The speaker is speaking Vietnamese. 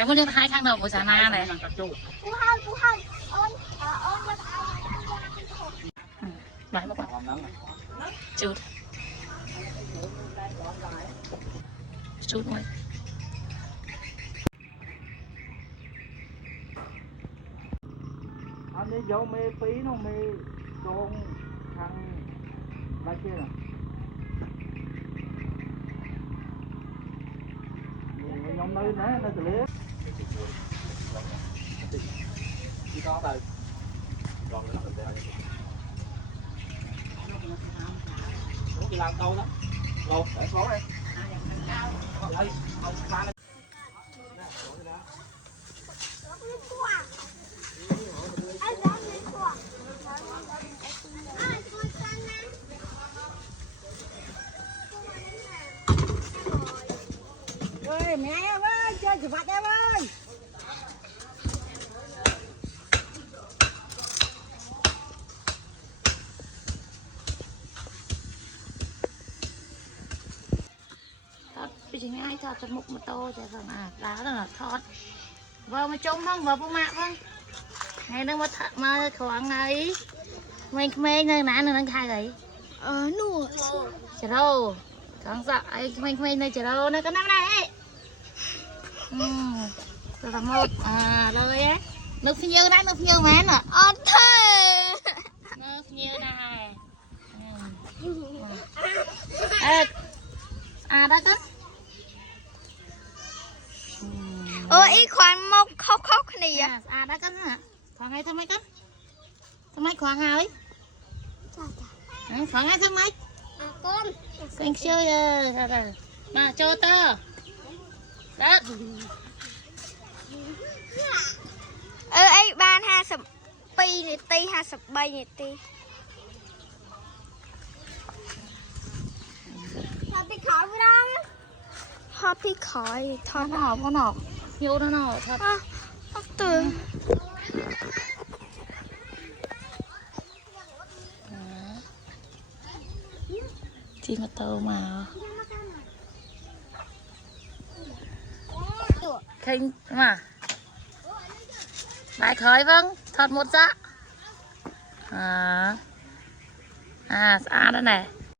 Cảm ơn hai thằng đầu của xà na này. Bài một chút chút thôi. Anh đi vô mê phí nó mê con thằng ba kia nè. Nhóm nơi nè nó xử lý. Chỉ có từ. Còn nó được đây. Nó đi làm đâu đó. Lâu để số đây. Đây, ông pha lên. Ơi mẹ em ơi, chơi chụp vặt em ơi. Bây giờ ngay thật một tô cho rằng đá là thọt vợ mà trông không vợ bố mẹ không ngày đang mà khoảng ấy mình nơi nãy nó đang khai ấy Nụ chả đâu chẳng sợ ấy mình nơi chả đâu nó có năm này rồi là một rồi á nước phi như đấy nước phi như mến à thế nước phi như này đó chứ ý khoan mốc khóc khóc này à đã cân hả khoảng ngày tháng mấy cân tháng mấy khoảng hai khoảng ngày tháng mấy con chơi rồi mà cho tơ đó ấy ban 52 នាទី 53 នាទី Hotពីខោម្ដង Hotពីខោថត con nọ vô nó nọ thật từ chi mà tàu mà khinh mà bài khởi vâng thật một dạ xa đó này